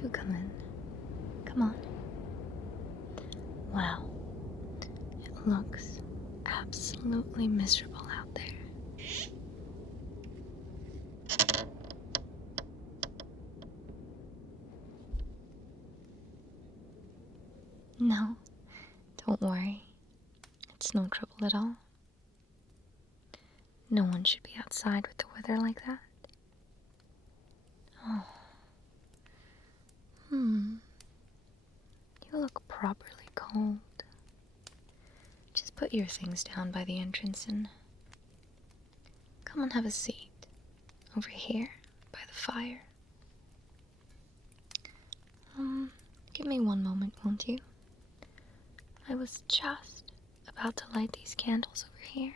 Do come in. Come on. Wow. It looks absolutely miserable out there. No, don't worry. It's no trouble at all. No one should be outside with the weather like that. Oh. You look properly cold. Just put your things down by the entrance and come and have a seat over here by the fire. Give me one moment, won't you? I was just about to light these candles over here.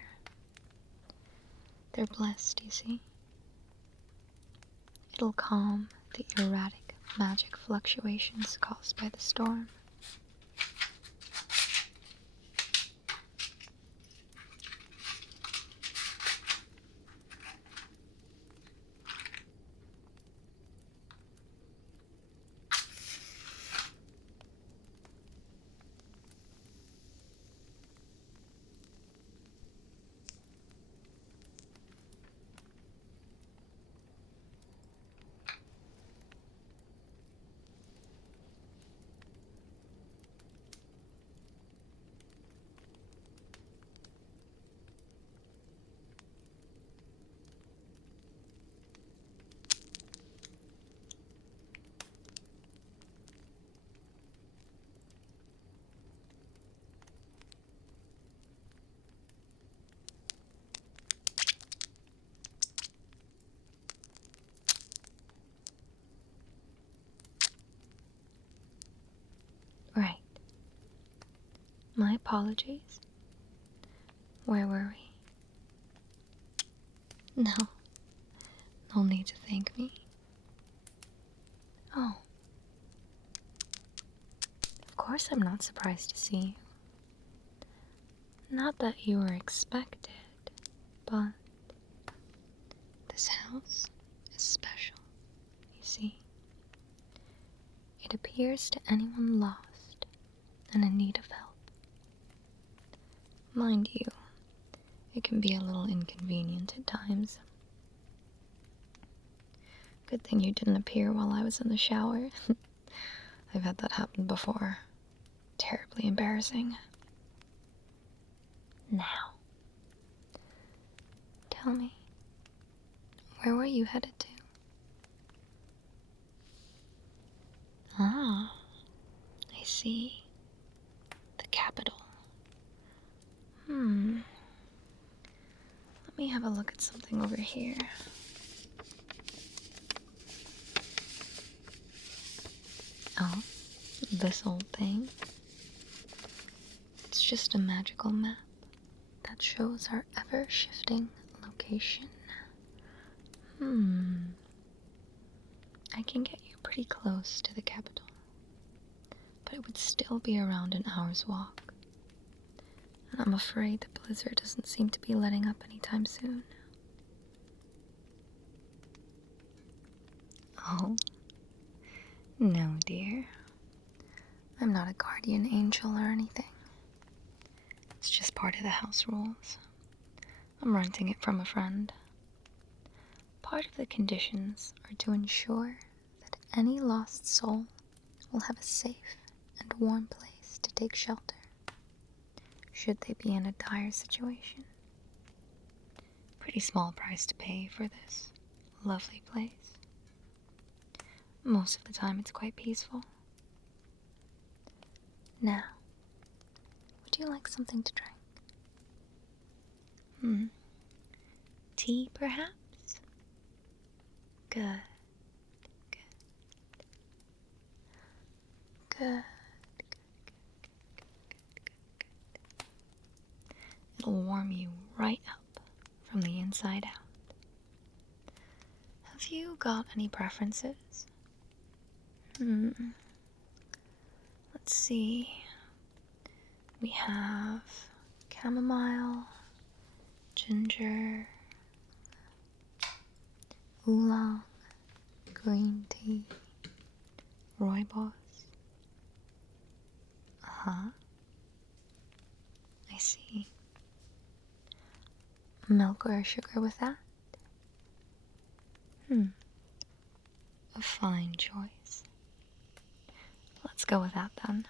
They're blessed, you see. It'll calm the erratic magic fluctuations caused by the storm. Right. My apologies. Where were we? No need to thank me. Oh. Of course I'm not surprised to see you. Not that you were expected, but this house is special, you see. It appears to anyone lost and in need of help. Mind you, it can be a little inconvenient at times. Good thing you didn't appear while I was in the shower. I've had that happen before. Terribly embarrassing. Now, tell me, where were you headed to? Ah, I see. The capital. Let me have a look at something over here. Oh, this old thing. It's just a magical map that shows our ever-shifting location. I can get you pretty close to the capital, but it would still be around an hour's walk. And I'm afraid the blizzard doesn't seem to be letting up anytime soon. Oh, no, dear. I'm not a guardian angel or anything. It's just part of the house rules. I'm renting it from a friend. Part of the conditions are to ensure that any lost soul will have a safe and warm place to take shelter, should they be in a dire situation. Pretty small price to pay for this lovely place. Most of the time it's quite peaceful. Now, would you like something to drink? Tea, perhaps? Good. It'll warm you right up from the inside out. Have you got any preferences? Let's see. We have chamomile, ginger, oolong, green tea, rooibos. Uh-huh. I see. Milk or sugar with that? A fine choice. Let's go with that then.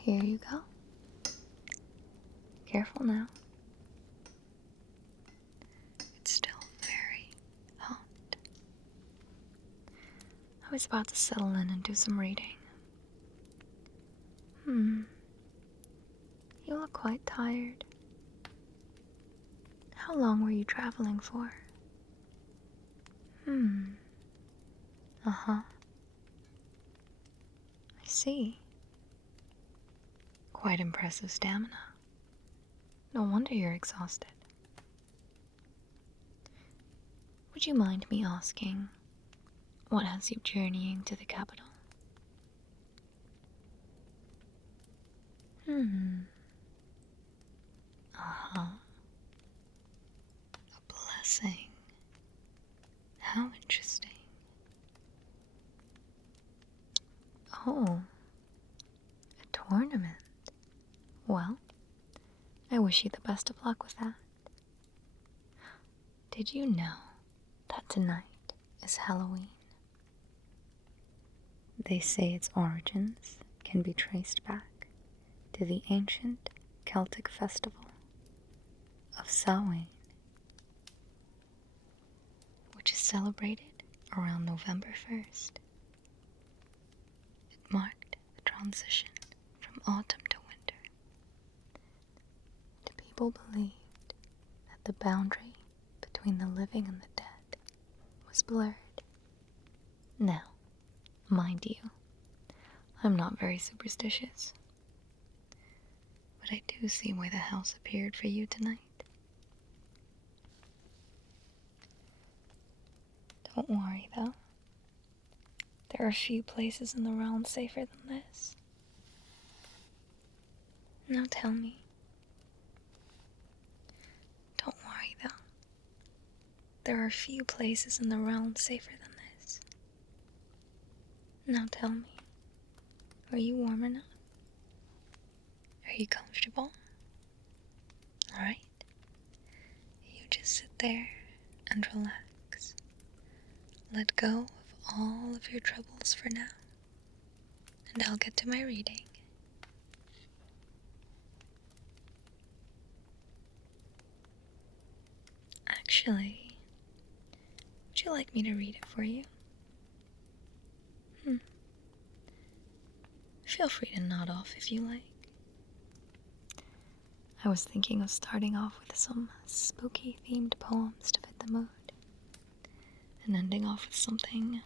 Here you go. Careful now. It's still very hot. I was about to settle in and do some reading. You look quite tired. How long were you traveling for? Uh-huh. I see. Quite impressive stamina. No wonder you're exhausted. Would you mind me asking, what has you journeying to the capital? Uh-huh. A blessing. How interesting. Oh, a tournament. Well, I wish you the best of luck with that. Did you know that tonight is Halloween? They say its origins can be traced back to the ancient Celtic festival of Samhain, which is celebrated around November 1st. It marked the transition from autumn to winter. The people believed that the boundary between the living and the dead was blurred. Now, mind you, I'm not very superstitious, but I do see why the house appeared for you tonight. Don't worry, though. There are few places in the realm safer than this. Now tell me. Don't worry, though. There are few places in the realm safer than this. Now tell me. Are you warm enough? Are you comfortable? Alright. You just sit there and relax. Let go of all of your troubles for now. And I'll get to my reading. Actually, would you like me to read it for you? Feel free to nod off if you like. I was thinking of starting off with some spooky themed poems to fit the mood, and ending off with something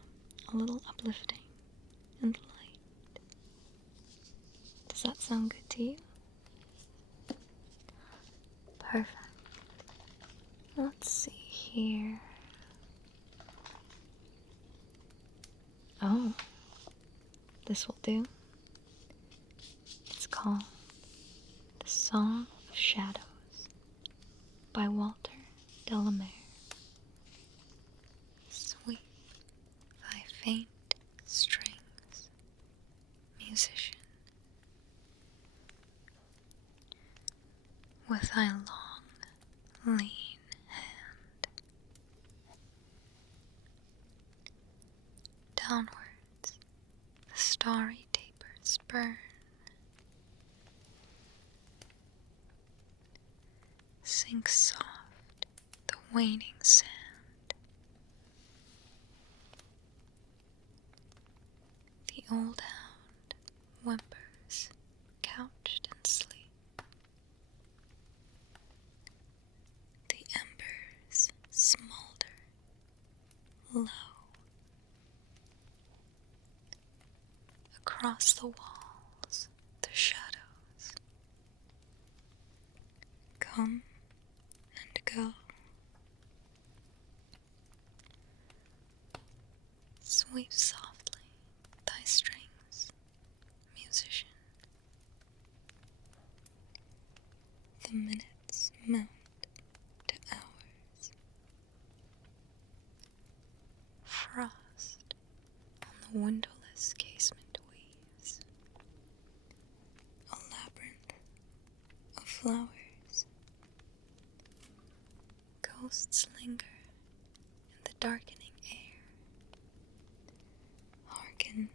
a little uplifting and light. Does that sound good to you? Perfect. Let's see here. Oh, this will do. It's called The Song of Shadows by Walter Delamere. Sweep thy faint strings, musician, with thy long, lean hand. Downwards the starry tapers burn. Sinks soft the waning sand. The old hound whimpers, couched in sleep. The embers smolder low. Across the walls, the shadows come and go. Sweep softly thy strings, musician. The minutes mount to hours. Frost on the windowless casement weaves a labyrinth of flowers. Ghosts linger in the darkening air. Hearken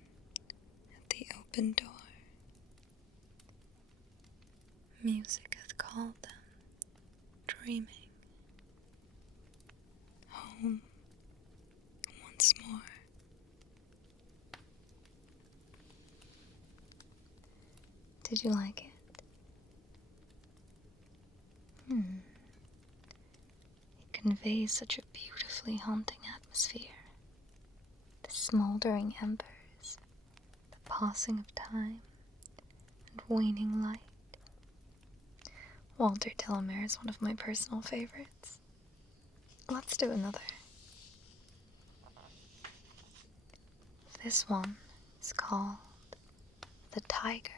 at the open door. Music hath called them, dreaming. Home once more. Did you like it? It conveys such a beautifully haunting atmosphere. The smoldering embers, the passing of time, and waning light. Walter Delamere is one of my personal favorites. Let's do another. This one is called The Tyger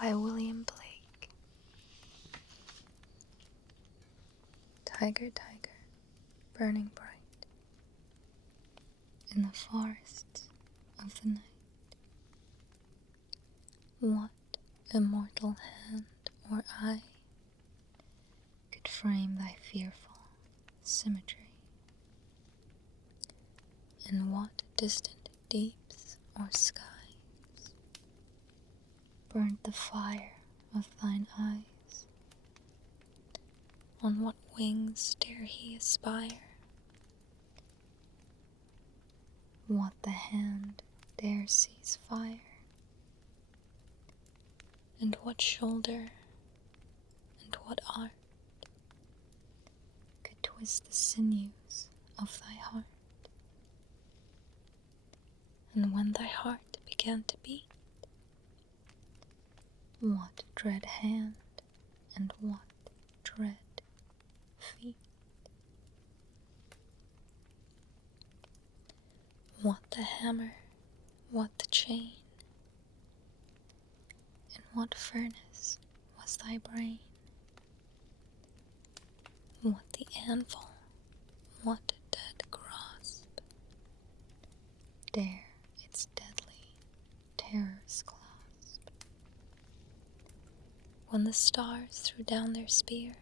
by William Blake. Tyger, Tyger, burning bright in the forests of the night. What immortal hand or eye could frame thy fearful symmetry? In what distant deeps or skies burnt the fire of thine eyes? On what wings dare he aspire? What the hand dare seize fire? And what shoulder and what art could twist the sinews of thy heart? And when thy heart began to beat, what dread hand and what dread feet? hammer, what the chain? In what furnace was thy brain? What the anvil, what dead grasp dare its deadly terrors clasp? When the stars threw down their spears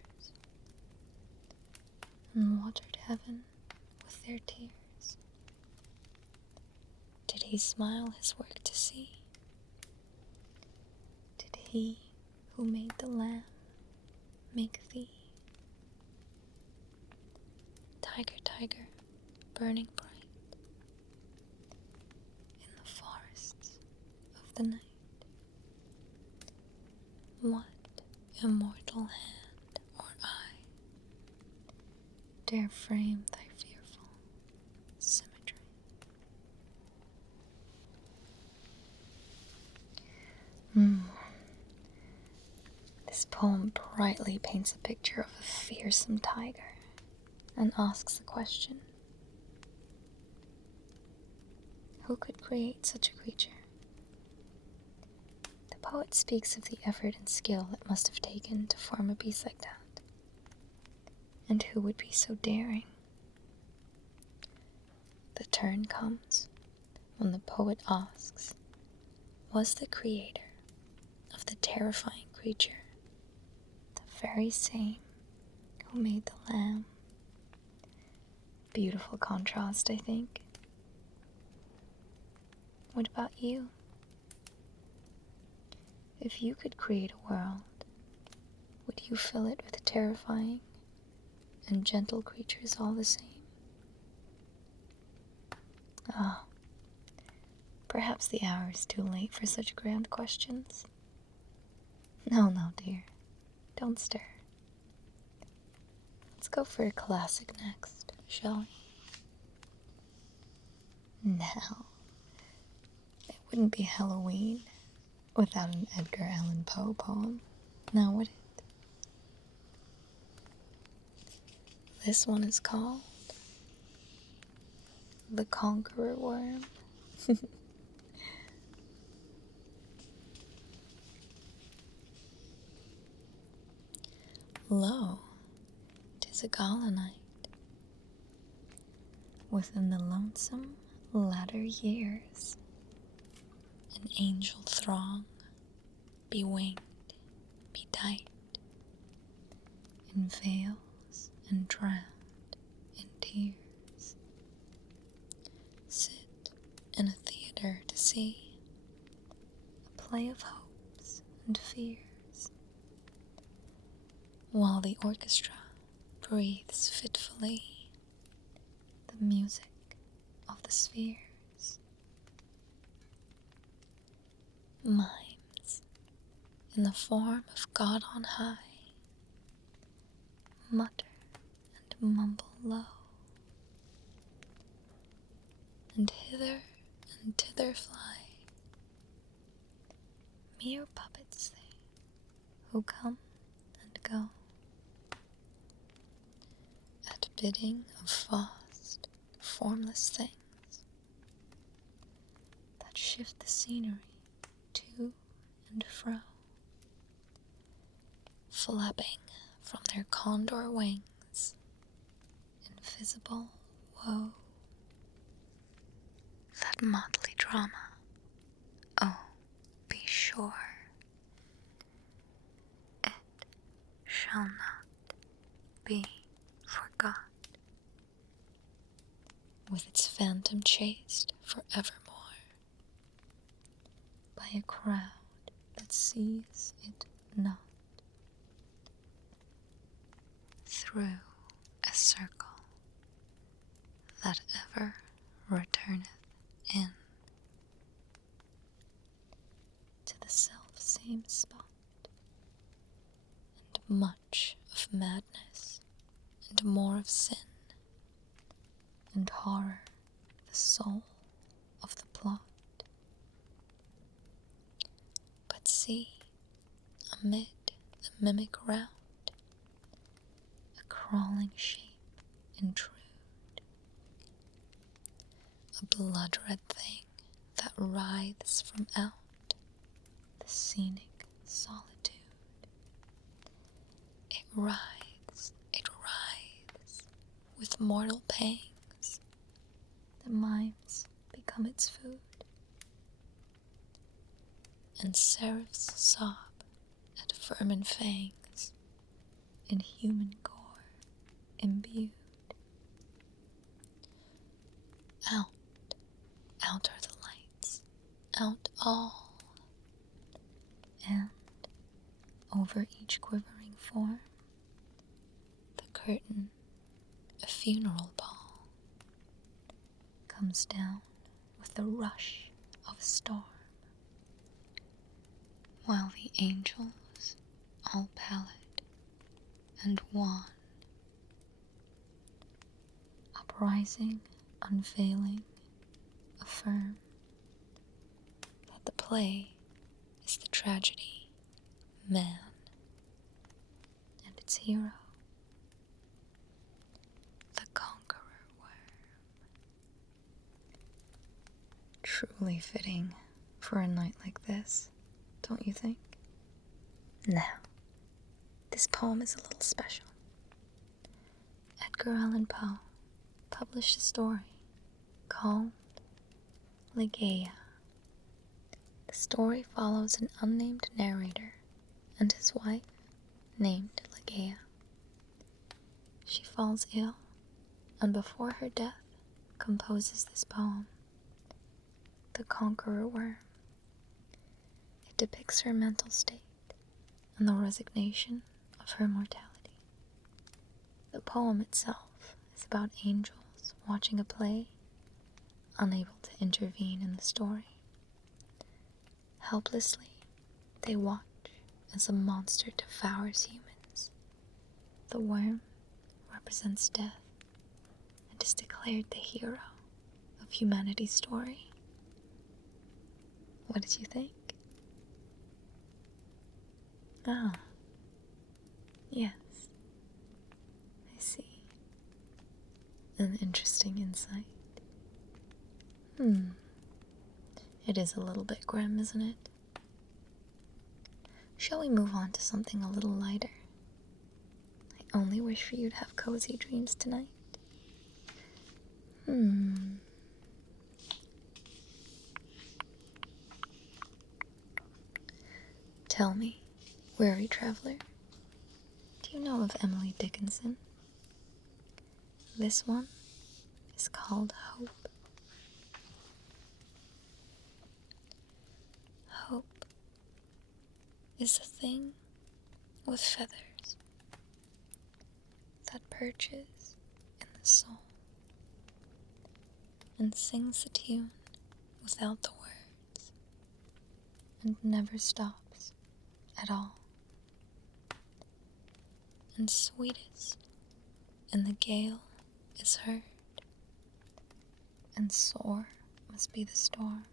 and watered heaven with their tears, did he smile his work to see? Did he who made the lamb make thee? Tyger, Tyger, burning bright in the forests of the night, what immortal hand or eye dare frame thy fearful symmetry? This poem brightly paints a picture of a fearsome tiger and asks the question, who could create such a creature? The poet speaks of the effort and skill it must have taken to form a beast like that. And who would be so daring? The turn comes when the poet asks, was the creator of the terrifying creature the very same who made the lamb? Beautiful contrast, I think. What about you? If you could create a world, would you fill it with terrifying and gentle creatures all the same? Ah, perhaps the hour is too late for such grand questions. No, dear, don't stir. Let's go for a classic next, shall we? Now, it wouldn't be Halloween without an Edgar Allan Poe poem, now would it? This one is called The Conqueror Worm. Lo, 'tis a gala night, within the lonesome latter years, an angel throng, bewinged, bedight, in veils and drowned in tears, sit in a theater to see a play of hopes and fears, while the orchestra breathes fitfully the music of the spheres. Mimes, in the form of God on high, mutter and mumble low, and hither and thither fly, mere puppets they, who come and go, at bidding of vast, formless things that shift the scenery to and fro, flapping from their condor wings, invisible woe. That motley drama, oh, be sure, it shall not be forgot, with its phantom chased forevermore by a crowd that sees it not, through a circle that ever returneth in, to the self-same spot, and much of madness, and more of sin, and horror, the soul of the plot. But see, amid the mimic rout, a crawling shape intrude, a a blood-red thing that writhes from out the scenic solitude. It writhes, with mortal pangs. The mimes become its food, and seraphs sob at vermin fangs in human gore imbued. Out are the lights, out all, and over each quivering form, the curtain, a funeral pall, comes down with the rush of a storm, while the angels, all pallid and wan, uprising, unveiling, affirm that the play is the tragedy, man, and its hero, the conqueror worm. Truly fitting for a night like this, don't you think? Now, this poem is a little special. Edgar Allan Poe published a story called Ligeia. The story follows an unnamed narrator and his wife, named Ligeia. She falls ill, and before her death, composes this poem, The Conqueror Worm. It depicts her mental state and the resignation of her mortality. The poem itself is about angels watching a play, unable to intervene in the story. Helplessly, they watch as a monster devours humans. The worm represents death and is declared the hero of humanity's story. What did you think? Ah, yes, I see. An interesting insight. It is a little bit grim, isn't it? Shall we move on to something a little lighter? I only wish for you to have cozy dreams tonight. Tell me, weary traveler, do you know of Emily Dickinson? This one is called Hope. Hope is a thing with feathers that perches in the soul and sings a tune without the words and never stops at all. And sweetest in the gale is heard, and sore must be the storm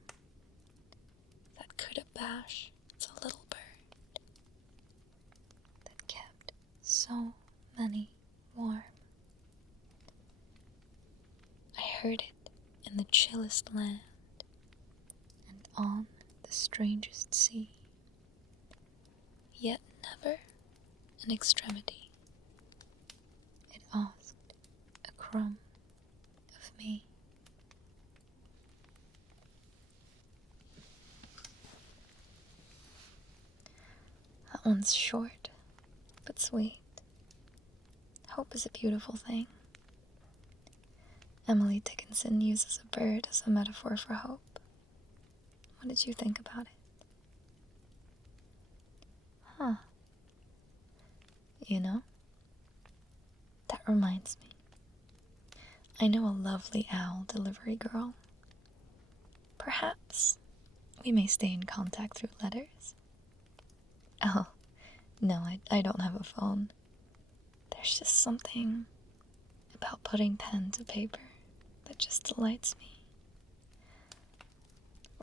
that could abash the little bird that kept so many warm. I heard it in the chillest land and on the strangest sea, yet never in extremity it asked a crumb of me. That one's short, but sweet. Hope is a beautiful thing. Emily Dickinson uses a bird as a metaphor for hope. What did you think about it? You know, that reminds me. I know a lovely owl delivery girl. Perhaps we may stay in contact through letters. Oh, no, I don't have a phone. There's just something about putting pen to paper that just delights me.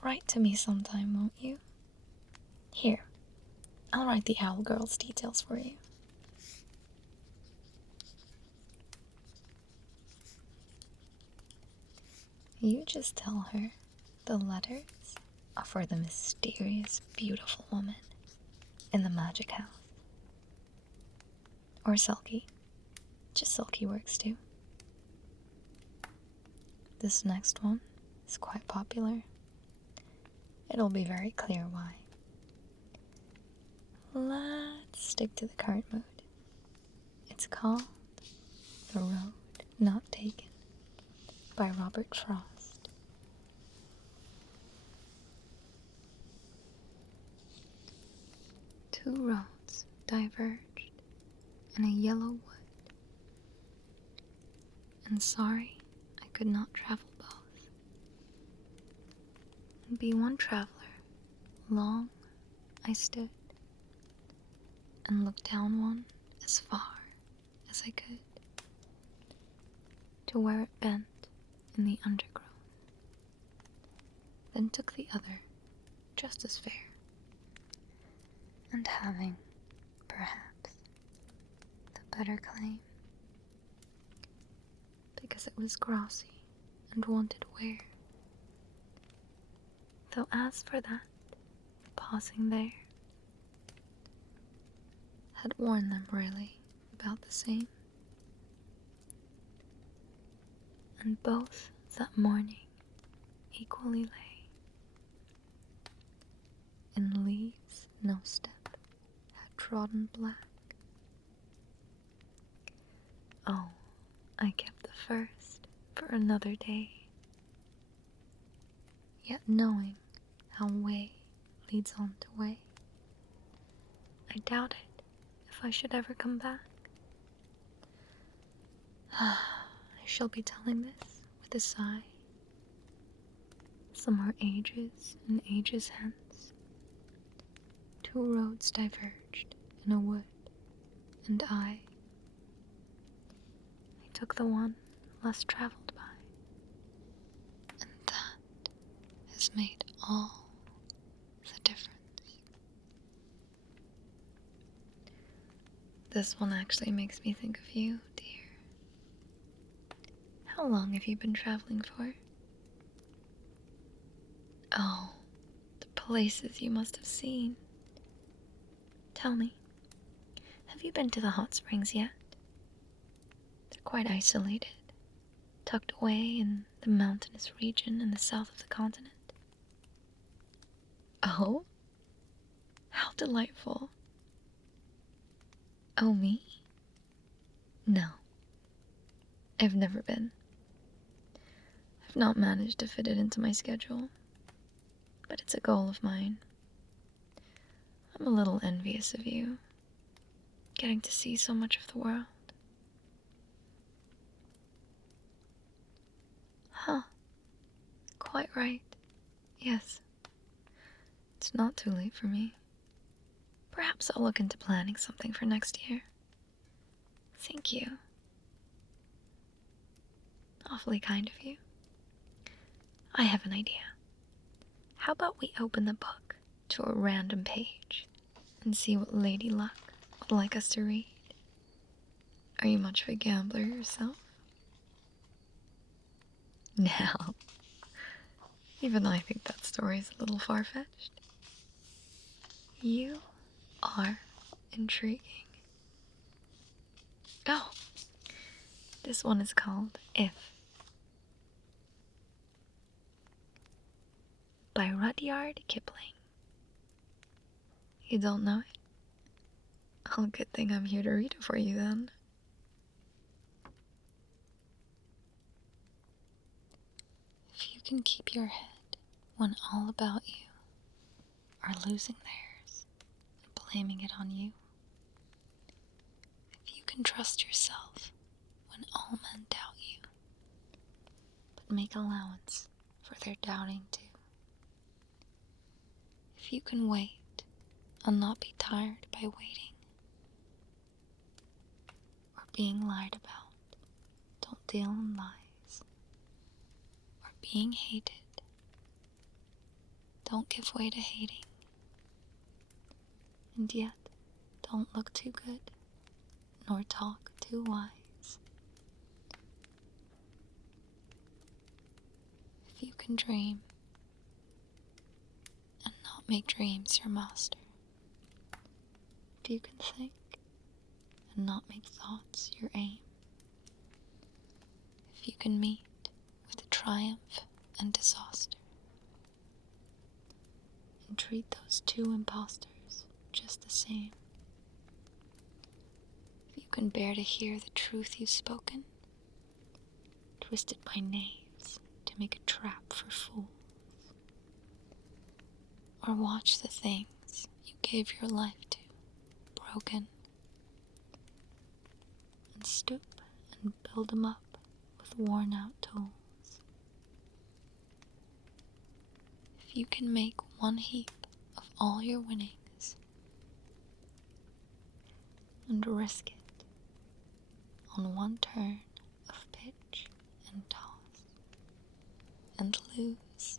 Write to me sometime, won't you? Here, I'll write the owl girl's details for you. You just tell her the letters are for the mysterious, beautiful woman in the magic house. Or Silky. Just Silky works too. This next one is quite popular. It'll be very clear why. Let's stick to the current mood. It's called The Road Not Taken by Robert Frost. Two roads diverged in a yellow wood, and sorry I could not travel both, and be one traveler. Long I stood and looked down one as far as I could, to where it bent in the undergrowth, then took the other just as fair, and having, perhaps, the better claim, because it was glossy and wanted wear. Though as for that, pausing there, had worn them really about the same. And both that morning equally lay. In leaves no step had trodden black. Oh, I kept the first for another day, yet knowing how way leads on to way, I doubted if I should ever come back. I shall be telling this with a sigh. Some are ages and ages hence. Two roads diverged in a wood, and I took the one less traveled by, and that has made all the difference. This one actually makes me think of you, dear. How long have you been traveling for? Oh, the places you must have seen. Tell me, have you been to the hot springs yet? They're quite isolated, tucked away in the mountainous region in the south of the continent. Oh, how delightful. Oh, me? No, I've never been. I've not managed to fit it into my schedule, but it's a goal of mine. I'm a little envious of you, getting to see so much of the world. Huh, quite right. Yes, it's not too late for me. Perhaps I'll look into planning something for next year. Thank you. Awfully kind of you. I have an idea. How about we open the book to a random page and see what Lady Luck would like us to read? Are you much of a gambler yourself? Now, even I think that story's a little far-fetched. You are intriguing. Oh, this one is called If, by Rudyard Kipling. You don't know it? Oh, good thing I'm here to read it for you then. If you can keep your head when all about you are losing theirs and blaming it on you, if you can trust yourself when all men doubt you, but make allowance for their doubting too, if you can wait and not be tired by waiting or being lied about, don't deal in lies, or being hated, don't give way to hating, and yet don't look too good nor talk too wise. If you can dream and not make dreams your master. If you can think and not make thoughts your aim. If you can meet with triumph and disaster. And treat those two impostors just the same. If you can bear to hear the truth you've spoken, twisted by knaves to make a trap for fools. Or watch the things you gave your life to broken, and stoop and build them up with worn out tools. If you can make one heap of all your winnings and risk it on one turn of pitch and toss, and lose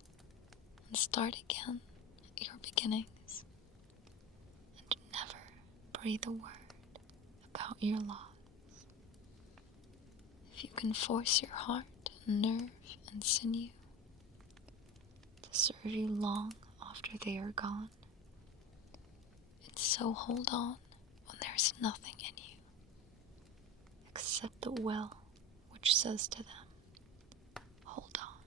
and start again at your beginnings, and never breathe a word about your loss. If you can force your heart and nerve and sinew to serve you long after they are gone, and so hold on when there's nothing in you except the will which says to them, hold on.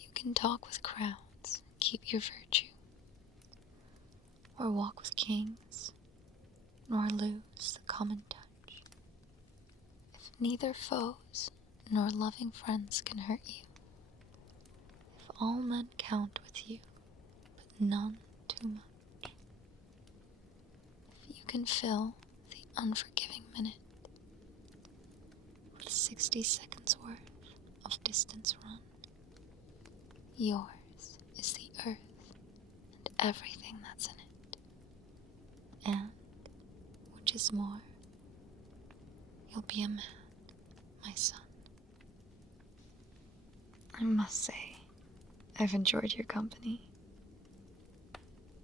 You can talk with crowds, keep your virtue, or walk with kings, nor lose the common touch. If neither foes nor loving friends can hurt you, if all men count with you, but none too much, if you can fill the unforgiving minute with 60 seconds worth of distance run, yours is the earth and everything that's in it. And, which is more, you'll be a man, my son. I must say, I've enjoyed your company.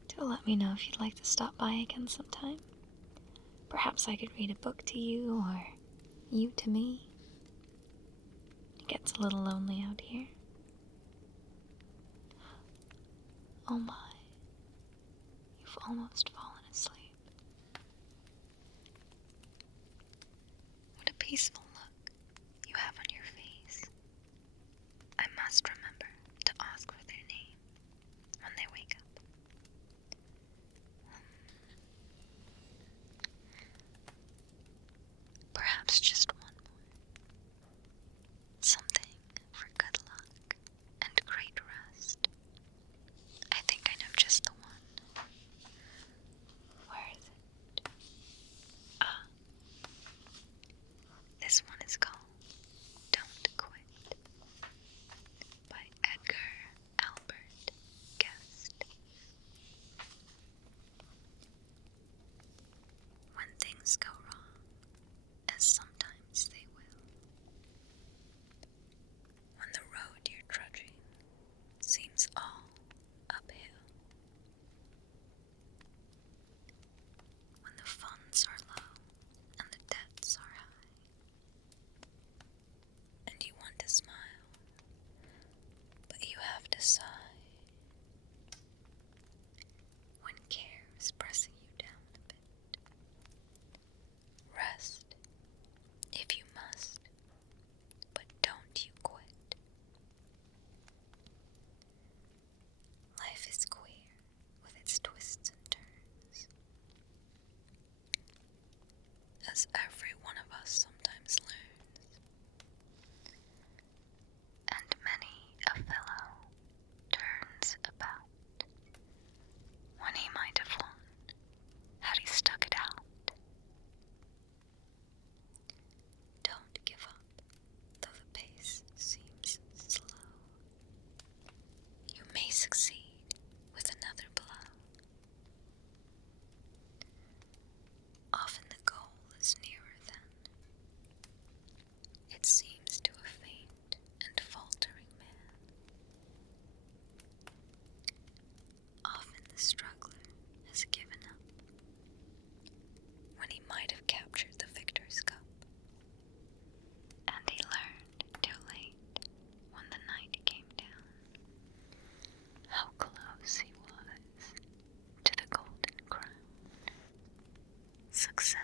Do let me know if you'd like to stop by again sometime. Perhaps I could read a book to you, or you to me. It gets a little lonely out here. Oh my, you've almost fallen asleep. What a peaceful look you have on your face. I must remember to ask for their name when they wake up. Perhaps just one more. Something for good luck and great rest. I think I know just the one. Where is it? Ah. This one is called Don't Quit by Edgar Albert Guest. When things go wrong, as sometimes they will, when the road you're trudging seems all uphill, when the funds are low and the debts are high, and you want to smile, but you have to sigh, when care is pressing you down a bit, rest if you must, but don't you quit. Life is queer with its twists and turns, as every one of us sometimes learns, and many a fellow turns about when he might have won had he stuck it out. Don't give up, though the pace seems slow. You may succeed with another blow. Often the goal is nearer then, success.